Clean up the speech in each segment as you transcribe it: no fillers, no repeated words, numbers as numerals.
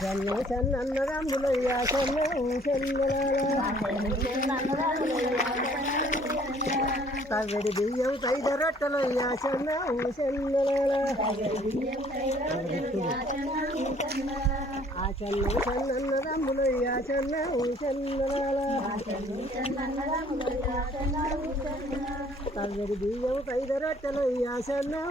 చెన్ను చెన్నన్నరములయ్యా చెన్ను తవ్వెడి బియ్యం తైద రొట్టెలయ్యా చెన్ను ఆ చెన్ను చెన్నన్నరములయ్యా చెన్ను తవ్వెడి బియ్యం తైద రొట్టెలయ్యా చెన్ను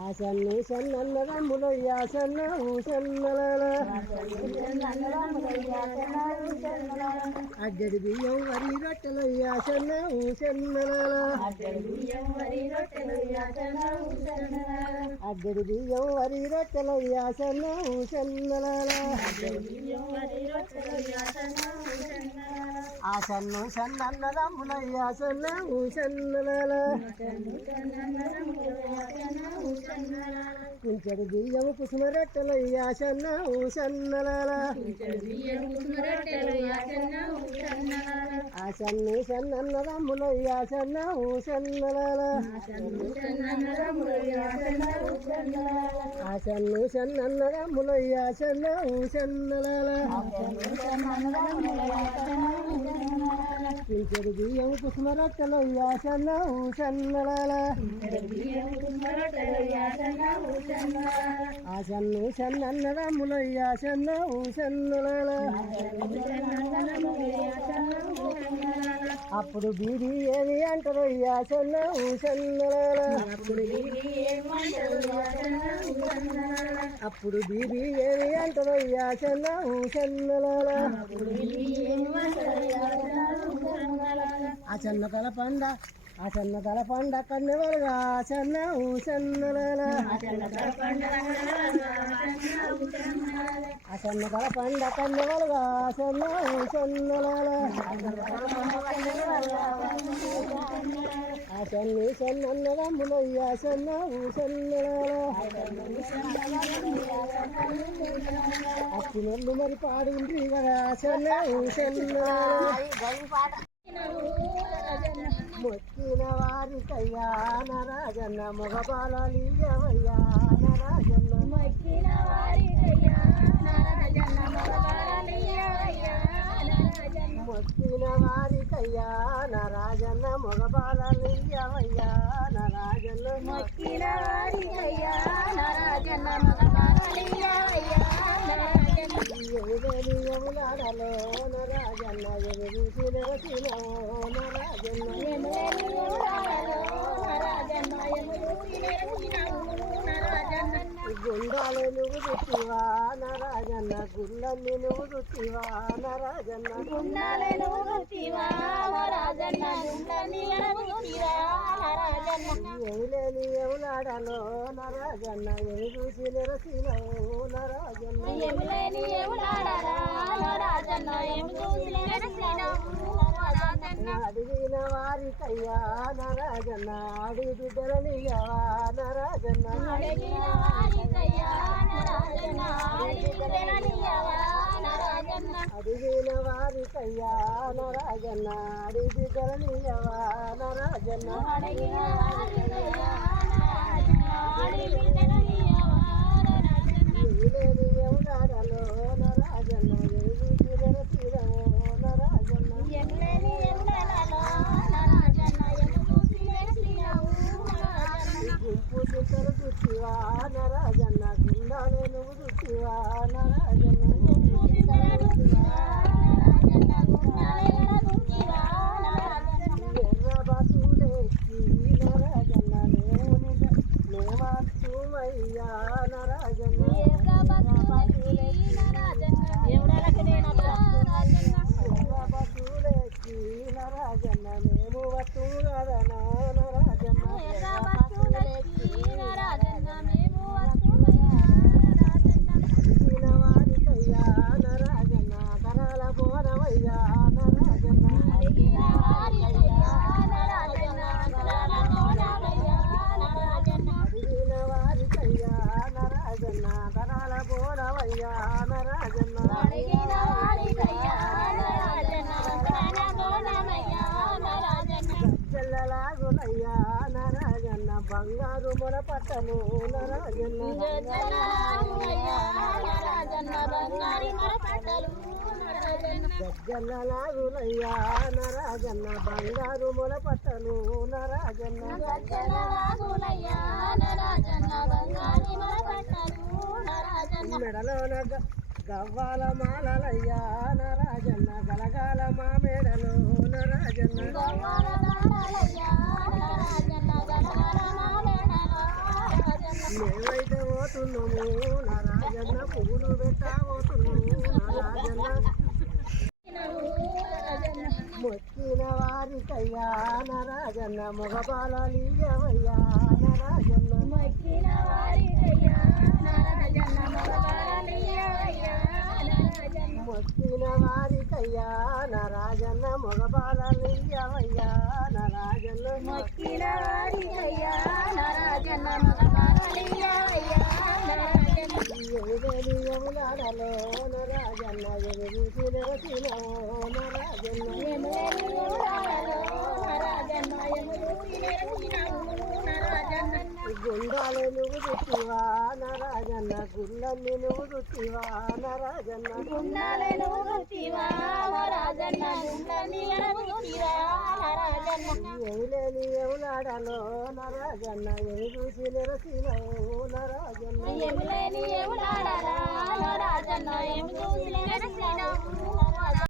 ఆ చెన్ను చెన్నన్నరములయ్యా చెన్ను అగ్గడి బియ్యం వరి రొట్టెలయ్యా చెన్ను అగ్గడి బియ్యం వరి రొట్టెలయ్యా చెన్ను ఆ చెన్ను చెన్నన్నరములయ్యా చెన్ను కుంచెడు బియ్యం కుసుమ రొట్టెలయ్యా చెన్ను ఆ చెన్ను చెన్నన్నరములయ్యా చెన్ను ఆ చెన్ను చెన్నన్నరములయ్యా చెన్ను కుంచెడు బియ్యం కుసుమ రొట్టెలయ్యా చెన్ను ఆ చెన్ను చెన్నన్నరములయ్యా చెన్ను అప్పుడు బీడి ఏమి అంటారయ్యా చెన్ను అప్పుడు బీడి ఏమి అంటారయ్యా చెన్ను ఆ చెన్న తల పండ కన్నెవలుగా చెన్న ఆ చెన్న తల పండ కన్నెవలుగా చెన్న ఆ చెన్ను చెన్నన్నరములయ్యా చెన్న అచ్చినల్లు మరి పాడిండ్రి కదా చెన్న మొక్కిన వారికయ్యా నరాజన్న మగబాలయ్యవయ్యా నరాజన్న మొక్కిన వారికయ్యా నరాజన్న మగబాలయ్యవయ్యా నరాజన్న మగబాలయ్యవయ్యా నరాజన్న మొక్కిన వారికయ్యా నరాజన్న మగబాలయ్యవయ్యా ఎవలాడలో నరాజన్న గుండాలు నువ్వు దుట్టివా నరాజన్న గుళ్ళన్ని నువ్వు దుట్టివా నరాజన్న ఎవలేని ఎవలాడలో నరాజన్న ఎవి చూసి నిరసినవు నరాజన్న అడిగిన వారికయ్యా నరాజన్న అడిగి బిడ్డలనియవా నరాజన్న అడిగిన వారికయ్యా నరాజన్న అడిగి బిడ్డలనియవా నరాజన్న ఎవలేని ఎవలాడలో నరాజన్న గుంపు చుట్టలు చుట్టివా నరాజన్న గుండాలు నువ్వు చుట్టివా నరాజన్న ఎర్ర బసులెక్కి నరాజన్న నేమయ్యా నరాజన్న బసులెక్కి నరాజన్న మేము వస్తూ కదనా నరాజన్న వారికయ్యా నరాజన్న కరాల పోనవయ్యా నరాజన్న అడిగిన వారికయ్యా నరాజన్న కరాల పోనవయ్యా నరాజన్న నాగులయ్యా నరాజన్న బంగారు మొల పట్టలు నరాజన్న గజ్జల్ల నాగులయ్యా నరాజన్న బంగారు మొల పట్టలు నరాజన్న మెడలోన గవ్వాల మాలలయ్యా నరాజన్న గలగాల మా మెడలో నరాజన్న మేమైతే పోతున్నాము నరాజన్న పువ్వులు పెట్టబోతున్నాము నరాజన్న మొక్కిన వారికయ్యా నరాజన్న మగబాలయ్యవయ్యా నరాజన్న మొక్కిన వారికయ్యా నరాజన్న మగబాలయ్యవయ్యా నరాజన్న మొక్కిన వారికయ్యా నరాజన్న ఎములాడలో నరాజన్న ఎదురుసి నిరసినవో నరాజన్న గుండాలు నువ్వు చుట్టివా నరాజన్న గుళ్ళన్ని నువ్వు చుట్టివా నరాజన్న ఎములేని ఎములాడలో నరాజన్న ఎము చూసి నిరసినవో నరాజన్న